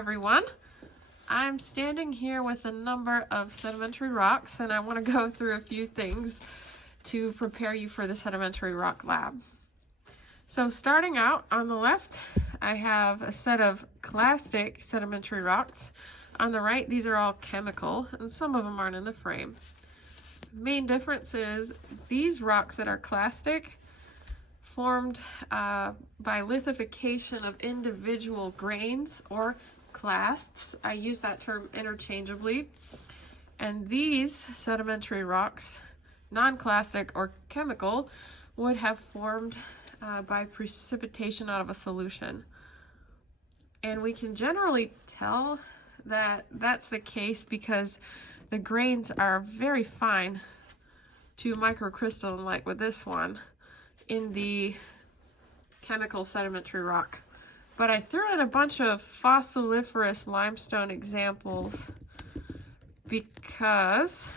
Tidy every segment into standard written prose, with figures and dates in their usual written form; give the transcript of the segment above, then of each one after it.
everyone. I'm standing here with a number of sedimentary rocks, and I want to go through a few things to prepare you for the sedimentary rock lab. So starting out on the left, I have a set of clastic sedimentary rocks. On the right, these are all chemical, and some of them aren't in the frame. The main difference is these rocks that are clastic formed by lithification of individual grains or clasts. I use that term interchangeably. And these sedimentary rocks, non-clastic or chemical, would have formed by precipitation out of a solution. And we can generally tell that that's the case because the grains are very fine to microcrystalline, like with this one, in the chemical sedimentary rock. But I threw in a bunch of fossiliferous limestone examples because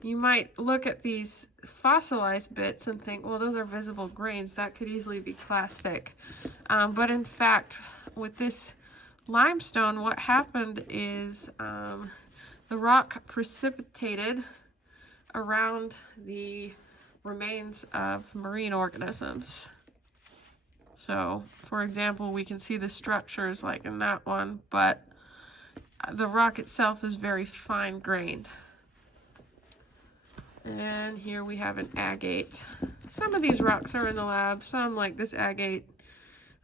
you might look at these fossilized bits and think, well, those are visible grains. That could easily be clastic. But in fact, with this limestone, what happened is the rock precipitated around the remains of marine organisms. So, for example, we can see the structures like in that one, but the rock itself is very fine-grained. And here we have an agate. Some of these rocks are in the lab, some like this agate,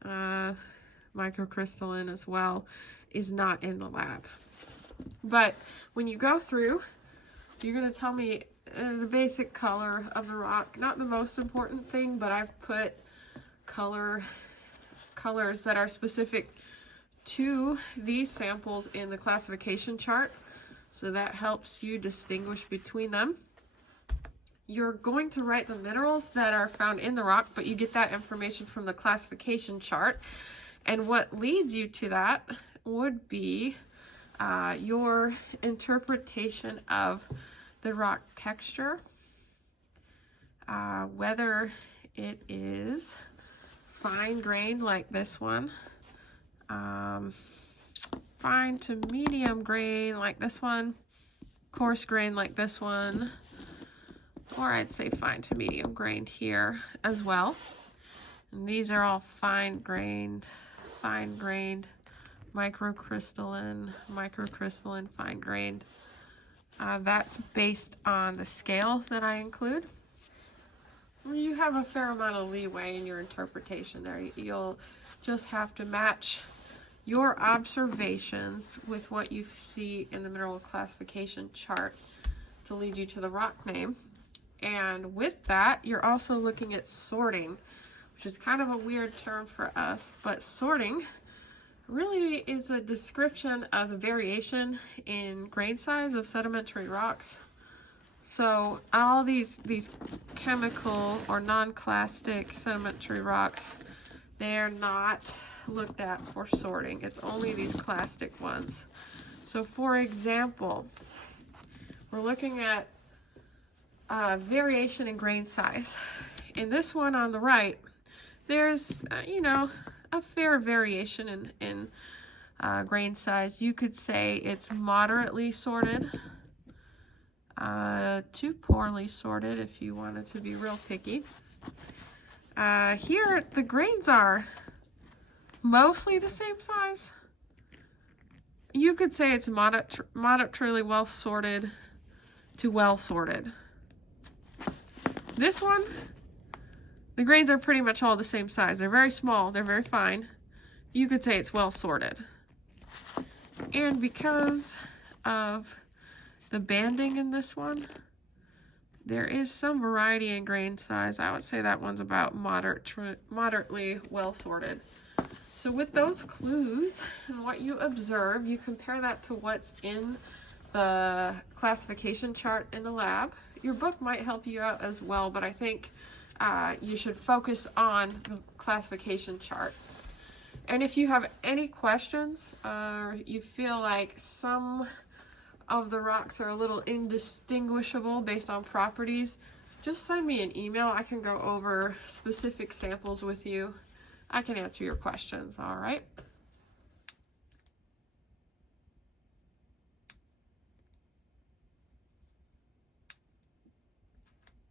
microcrystalline as well, is not in the lab. But when you go through, you're going to tell me the basic color of the rock. Not the most important thing, but I've put colors that are specific to these samples in the classification chart, so that helps you distinguish between them. You're going to write the minerals that are found in the rock, but you get that information from the classification chart. And what leads you to that would be your interpretation of the rock texture, whether it is fine grained like this one, fine to medium grain like this one, coarse grain like this one, or I'd say fine to medium grained here as well. And these are all fine grained, microcrystalline, fine grained. That's based on the scale that I include. You have a fair amount of leeway in your interpretation there. You'll just have to match your observations with what you see in the mineral classification chart to lead you to the rock name. And with that, you're also looking at sorting, which is kind of a weird term for us, but sorting really is a description of the variation in grain size of sedimentary rocks. So all these chemical or non-clastic sedimentary rocks, they're not looked at for sorting. It's only these clastic ones. So for example, we're looking at variation in grain size. In this one on the right, there's a fair variation in grain size. You could say it's moderately sorted, to poorly sorted if you wanted to be real picky. Here the grains are mostly the same size. You could say it's moderately well sorted to well sorted. This one, the grains are pretty much all the same size. They're very small, they're very fine. You could say it's well sorted. And because of the banding in this one, there is some variety in grain size. I would say that one's about moderately well sorted. So with those clues and what you observe, you compare that to what's in the classification chart in the lab. Your book might help you out as well, but I think you should focus on the classification chart. And if you have any questions or you feel like some of the rocks are a little indistinguishable based on properties, just send me an email. I can go over specific samples with you. I can answer your questions, all right?